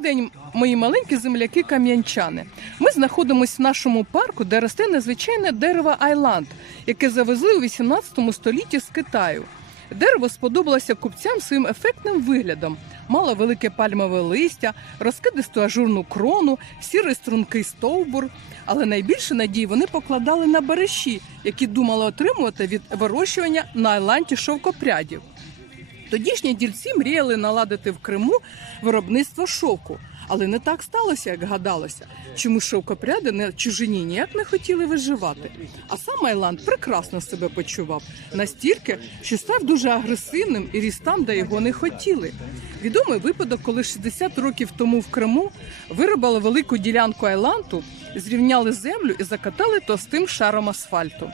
день, мої маленькі земляки кам'янчани. Ми знаходимося в нашому парку, де росте незвичайне дерево Айланд, яке завезли у 18 столітті з Китаю. Дерево сподобалося купцям своїм ефектним виглядом. Мало велике пальмове листя, розкидисту ажурну крону, сірий стрункий стовбур. Але найбільше надії вони покладали на береші, які думали отримувати від вирощування на Айланді шовкопрядів. Тодішні дільці мріяли наладити в Криму виробництво шовку. Але не так сталося, як гадалося. Чому шовкопряди на чужині ніяк не хотіли виживати. А сам Айланд прекрасно себе почував настільки, що став дуже агресивним і ріс там, де його не хотіли. Відомий випадок, коли 60 років тому в Криму виробили велику ділянку Айланту, зрівняли землю і закатали товстим шаром асфальту.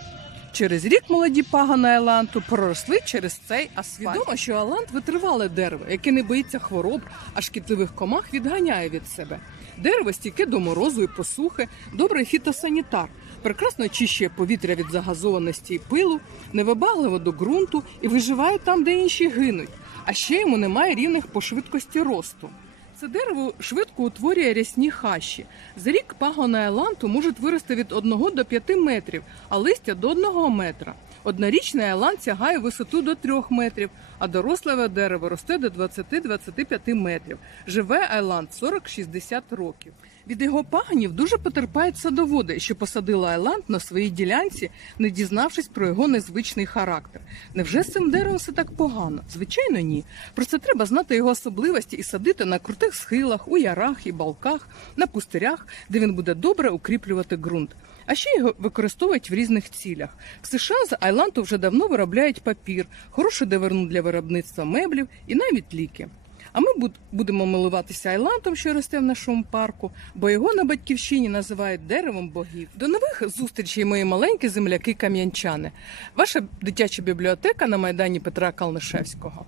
Через рік молоді пагани Айланту проросли через цей асфальт. Відомо, що Айланд витривале дерево, яке не боїться хвороб, а шкідливих комах відганяє від себе. Дерево стійке до морозу і посухи, добрий фітосанітар, прекрасно очищує повітря від загазованості і пилу, невибагливо до ґрунту і виживає там, де інші гинуть. А ще йому немає рівних по швидкості росту. Це дерево швидко утворює рясні хащі. За рік пагона еланту можуть вирости від 1 до 5 метрів, а листя до 1 метра. Однорічний айланд сягає висоту до 3 метрів, а доросле дерево росте до 20-25 метрів. Живе айланд 40-60 років. Від його пагонів дуже потерпають садоводи, що посадили айланд на своїй ділянці, не дізнавшись про його незвичний характер. Невже з цим деревом все так погано? Звичайно, ні. Просто треба знати його особливості і садити на крутих схилах, у ярах і балках, на пустирях, де він буде добре укріплювати ґрунт. А ще його використовують в різних цілях. В США з айланту вже давно виробляють папір, хорошу деверну для виробництва меблів і навіть ліки. А ми буд- будемо милуватися айлантом, що росте в нашому парку, бо його на батьківщині називають деревом богів. До нових зустрічей, мої маленькі земляки кам'янчани. Ваша дитяча бібліотека на майдані Петра Калнишевського.